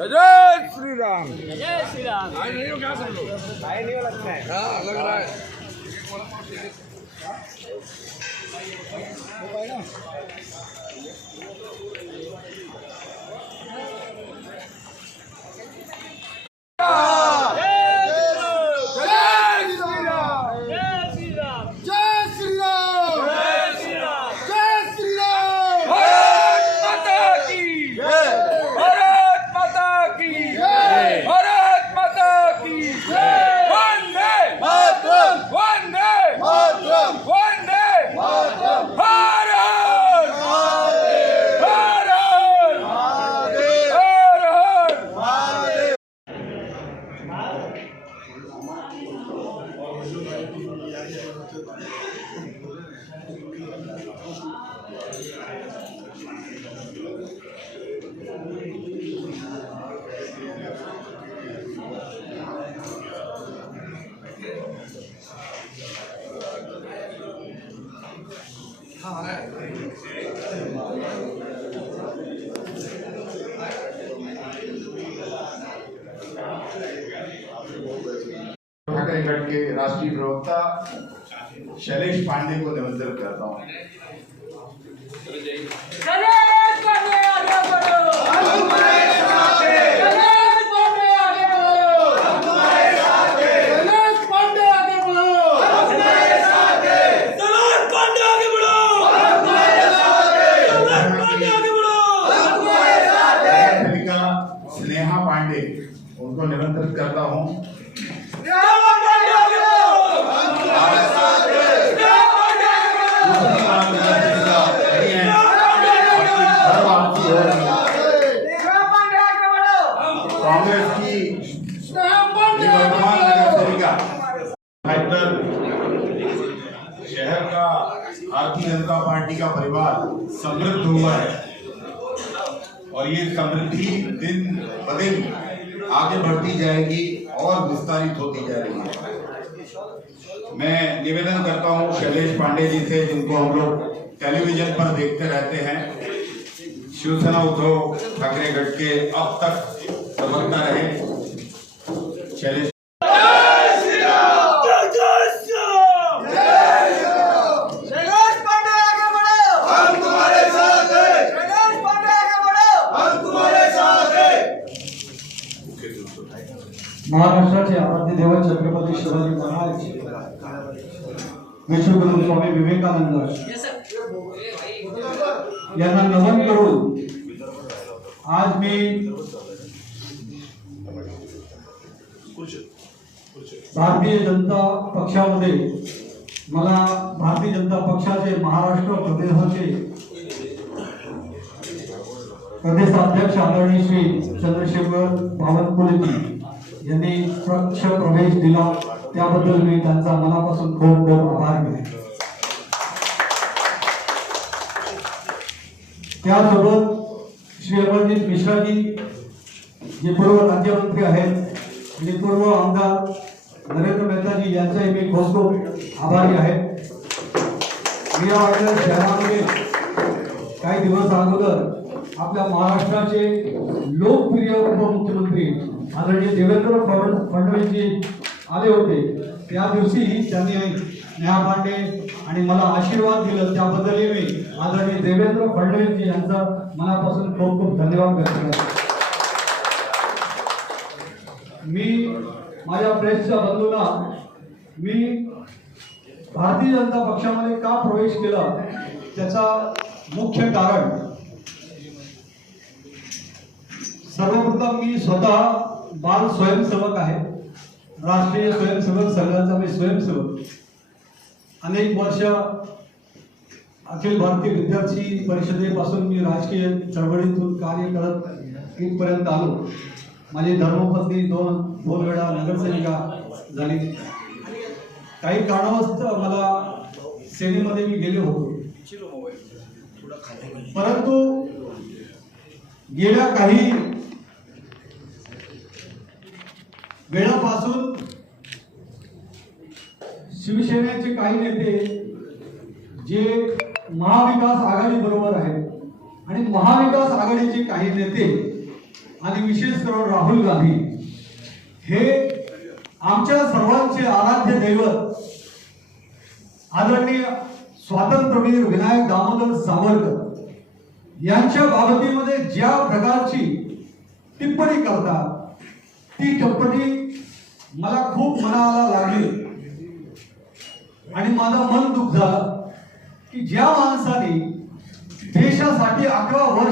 जय श्री राम। जय श्री राम। आए नहीं हो क्या सब लोग? आए नहीं हो लगता है। हाँ लग रहा है। ठाकरे गढ़ के राष्ट्रीय प्रवक्ता शैलेश पांडे को निमंत्रित करता हूँ। स्नेहा पांडे उनको निमंत्रित करता हूँ। कांग्रेस की निवर्तमान नगर सेविका शहर का भारतीय जनता पार्टी का परिवार समृद्ध हुआ है और ये समृद्धि दिन ब दिन आगे बढ़ती जाएगी और विस्तारित होती जाएगी। मैं निवेदन करता हूं शैलेश पांडे जी से, जिनको हम लोग टेलीविजन पर देखते रहते हैं, शिवसेना उद्धव ठाकरे गढ़ के अब तक प्रवक्ता रहे शैलेश। महाराष्ट्राचे आराध्य दैवत छत्रपती शिवाजी महाराज, विश्वगुरु स्वामी विवेकानंद यांना नमन करून आज मी भारतीय जनता पक्षामध्ये मला भारतीय जनता पक्षाचे महाराष्ट्र प्रदेशाचे प्रदेशाध्यक्ष आदरणीय श्री चंद्रशेखर बावनकुळे यांनी पक्ष प्रवेश दिला, त्याबद्दल मी त्यांचा मनापासून खूप खूप आभार मानतो। त्यासोबत श्री अमरजीत मिश्राजी जे पूर्व राज्यमंत्री आहेत आणि पूर्व आमदार नरेंद्र मेहताजी यांचाही मी खूप खूप आभारी आहे। मी या शहरामध्ये काही दिवस अगोदर आपल्या महाराष्ट्राचे लोकप्रिय उपमुख्यमंत्री आदरणीय देवेंद्र फडणवीस जी आले होते, त्या दिवशी त्यांनी स्नेहा पांडे आणि मला आशीर्वाद दिला, त्याबद्दलही मी आदरणीय देवेंद्र फडणवीस जी यांचा मनापासून खूप खूप धन्यवाद व्यक्त करतो। मी माझ्या प्रेसच्या बंधूंना मी भारतीय जनता पक्षामध्ये का प्रवेश केला त्याचा मुख्य कारण, सर्वप्रथम मी स्वतः बाल स्वयंसेवक आहे, राष्ट्रीय स्वयंसेवक संघाचा मी स्वयंसेवक, अनेक वर्ष अखिल भारतीय विद्यार्थी परिषदेपासून मी राजकीय चळवळीतून कार्य करत इथपर्यंत आलो। माझी धर्मपत्नी दोन वेळा नगरसेविका झाली। काही कारणास्तव मला सेनेमध्ये मी गेले होतो, परंतु गेल्या काही वेळापासून शिवसेनेचे काही नेते जे महाविकास आघाडी बरोबर आहे आणि महाविकास आघाडीचे काही नेते आणि विशेष करून राहुल गांधी हे आमच्या सर्वांचे आराध्य दैवत आदरणीय स्वातंत्र्यवीर विनायक दामोदर सावरकर यांच्या बाबतीमध्ये ज्या प्रकारची टिप्पणी करतात ती टिप्पणी मला खूप मनाला लागली आणि माझं मन दुःख झालं की ज्या माणसाने देशासाठी 11 वर्ष